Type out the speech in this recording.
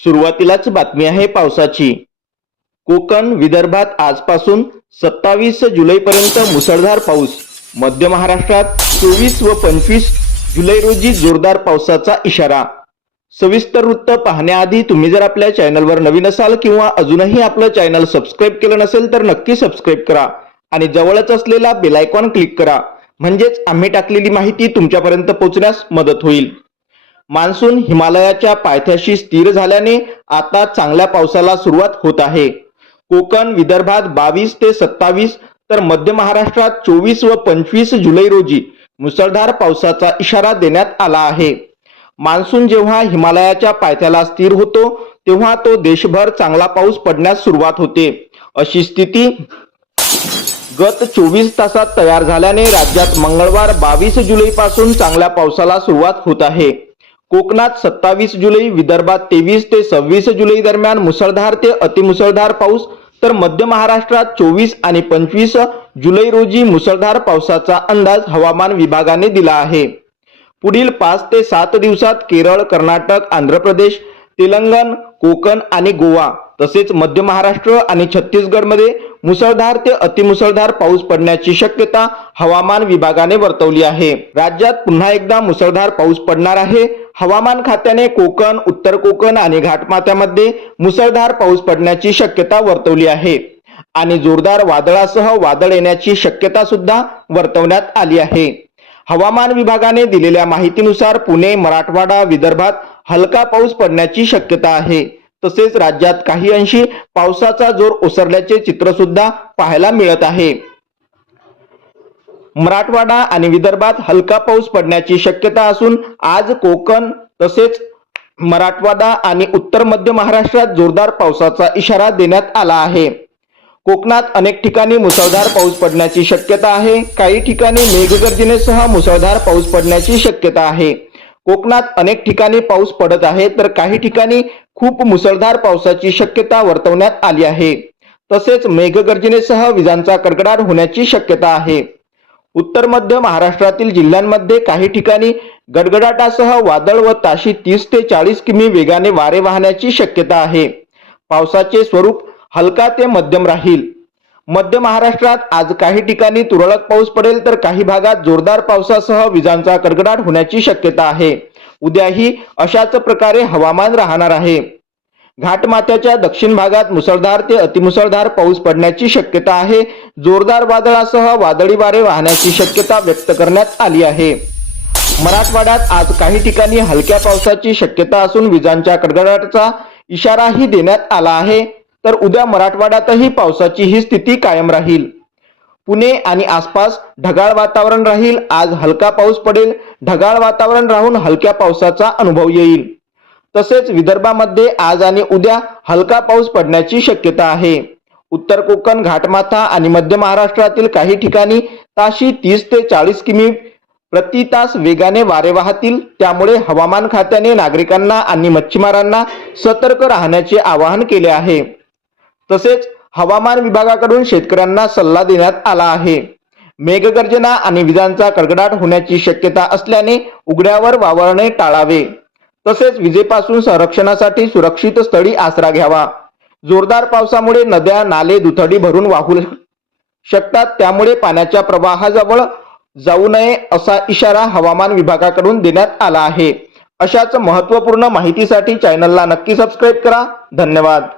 सुरुवातीलाच बातमी आहे पावसाची. कोकण विदर्भात आजपासून सत्तावीस जुलैपर्यंत मुसळधार पाऊस. मध्य महाराष्ट्रात चोवीस व पंचवीस जुलै रोजी जोरदार पावसाचा इशारा. सविस्तर वृत्त पाहण्याआधी तुम्ही जर आपल्या चॅनलवर नवीन असाल किंवा अजूनही आपलं चॅनल सबस्क्राईब केलं नसेल तर नक्की सबस्क्राईब करा आणि जवळच असलेला बेलायकॉन क्लिक करा. म्हणजेच आम्ही टाकलेली माहिती तुमच्यापर्यंत पोहोचण्यास मदत होईल. मान्सून हिमालयाच्या पायथ्याशी स्थिर झाल्याने आता चांगल्या पावसाला सुरुवात होत आहे. कोकण विदर्भात बावीस ते सत्तावीस तर मध्य महाराष्ट्रात चोवीस व पंचवीस जुलै रोजी मुसळधार पावसाचा इशारा देण्यात आला आहे. मान्सून जेव्हा हिमालयाच्या पायथ्याला स्थिर होतो तेव्हा तो देशभर चांगला पाऊस पडण्यास सुरुवात होते. अशी स्थिती गत चोवीस तासात तयार झाल्याने राज्यात मंगळवार बावीस जुलै पासून चांगल्या पावसाला सुरुवात होत आहे. कोकणात सत्तावीस जुलै विदर्भात तेवीस ते सव्वीस जुलै दरम्यान मुसळधार ते अतिमुसळधार पाऊस. तर मध्य महाराष्ट्रात चोवीस आणि पंचवीस जुलै रोजी मुसळधार पावसाचा अंदाज हवामान विभागाने दिला आहे. पुढील पाच ते सात दिवसात केरळ कर्नाटक आंध्र प्रदेश तेलंगण कोकण आणि गोवा तसेच मध्य महाराष्ट्र आणि छत्तीसगडमध्ये मुसळधार ते अतिमुसळधार पाऊस पडण्याची शक्यता हवामान विभागाने वर्तवली आहे. राज्यात पुन्हा एकदा मुसळधार पाऊस पडणार आहे. हवामान खात्याने कोकण उत्तर कोकण आणि घाटमाथ्यामध्ये मुसळधार पाऊस पडण्याची शक्यता वर्तवली आहे. आणि जोरदार वादळासह वादळ येण्याची शक्यता सुद्धा वर्तवण्यात आली आहे. हवामान विभागाने दिलेल्या माहितीनुसार पुणे मराठवाडा विदर्भात हलका पाऊस पडण्याची शक्यता आहे. तसेच राज्यात काही अंशी पावसाचा जोर ओसरल्याचे चित्र सुद्धा पाहायला मिळत आहे. मराठवाडा आणि विदर्भात हलका पाऊस पडण्याची शक्यता असून आज कोकण तसेच मराठवाडा आणि उत्तर मध्य महाराष्ट्रात जोरदार पावसाचा इशारा देण्यात आला आहे. कोकणात अनेक ठिकाणी मुसळधार पाऊस पडण्याची शक्यता आहे. काही ठिकाणी मेघगर्जनेसह मुसळधार पाऊस पडण्याची शक्यता आहे. कोकणात अनेक ठिकाणी पाऊस पडत आहे तर काही ठिकाणी खूप मुसळधार पावसाची शक्यता वर्तवण्यात आली आहे. तसेच मेघगर्जनेसह विजांचा कडकडाट होण्याची शक्यता आहे. उत्तर मध्य महाराष्ट्रातील जिल्ह्यांमध्ये काही ठिकाणी गडगडाटासह वादळ व ताशी तीस ते चाळीस किमी वेगाने वारे वाहण्याची शक्यता आहे. पावसाचे स्वरूप हलका ते मध्यम राहील. मध्य महाराष्ट्रात आज काही ठिकाणी तुरळक पाऊस पडेल तर काही भागात जोरदार पावसासह विजांचा कडकडाट होण्याची शक्यता आहे. उद्याही अशाच प्रकारे हवामान राहणार आहे. घाटमाथ्याच्या दक्षिण भागात मुसळधार ते अतिमुसळधार पाऊस पडण्याची शक्यता आहे. जोरदार वादळासह वादळी वारे वाहण्याची शक्यता व्यक्त करण्यात आली आहे. मराठवाड्यात आज काही ठिकाणी हलक्या पावसाची शक्यता असून विजांच्या कडकडाटाचा इशाराही देण्यात आला आहे. तर उद्या मराठवाड्यातही पावसाची ही स्थिती कायम राहील. पुणे आणि आसपास ढगाळ वातावरण राहील आज हलका पाऊस पडेल ढगाळ वातावरण राहून हलक्या पावसाचा अनुभव येईल. तसेच विदर्भामध्ये आज आणि उद्या हलका पाऊस पडण्याची शक्यता आहे. उत्तर कोकण घाटमाथा आणि मध्य महाराष्ट्रातील काही ठिकाणी ताशी तीस ते चाळीस किमी प्रति तास वेगाने वारे वाहतील. त्यामुळे हवामान खात्याने नागरिकांना आणि मच्छीमारांना सतर्क राहण्याचे आवाहन केले आहे. तसेच हवामान विभागाकडून शेतकऱ्यांना सल्ला देण्यात आला आहे. मेघगर्जना आणि विजांचा कडकडाट होण्याची शक्यता असल्याने उघड्यावर वावरणे टाळावे. तसेच विजेपासून संरक्षणासाठी सुरक्षित स्थळी आसरा घ्यावा. जोरदार पावसामुळे नद्या नाले दुथडी भरून वाहू शकतात. त्यामुळे पाण्याच्या प्रवाहाजवळ जाऊ नये असा इशारा हवामान विभागाकडून देण्यात आला आहे. अशाच महत्त्वपूर्ण माहितीसाठी चॅनलला नक्की सबस्क्राईब करा. धन्यवाद.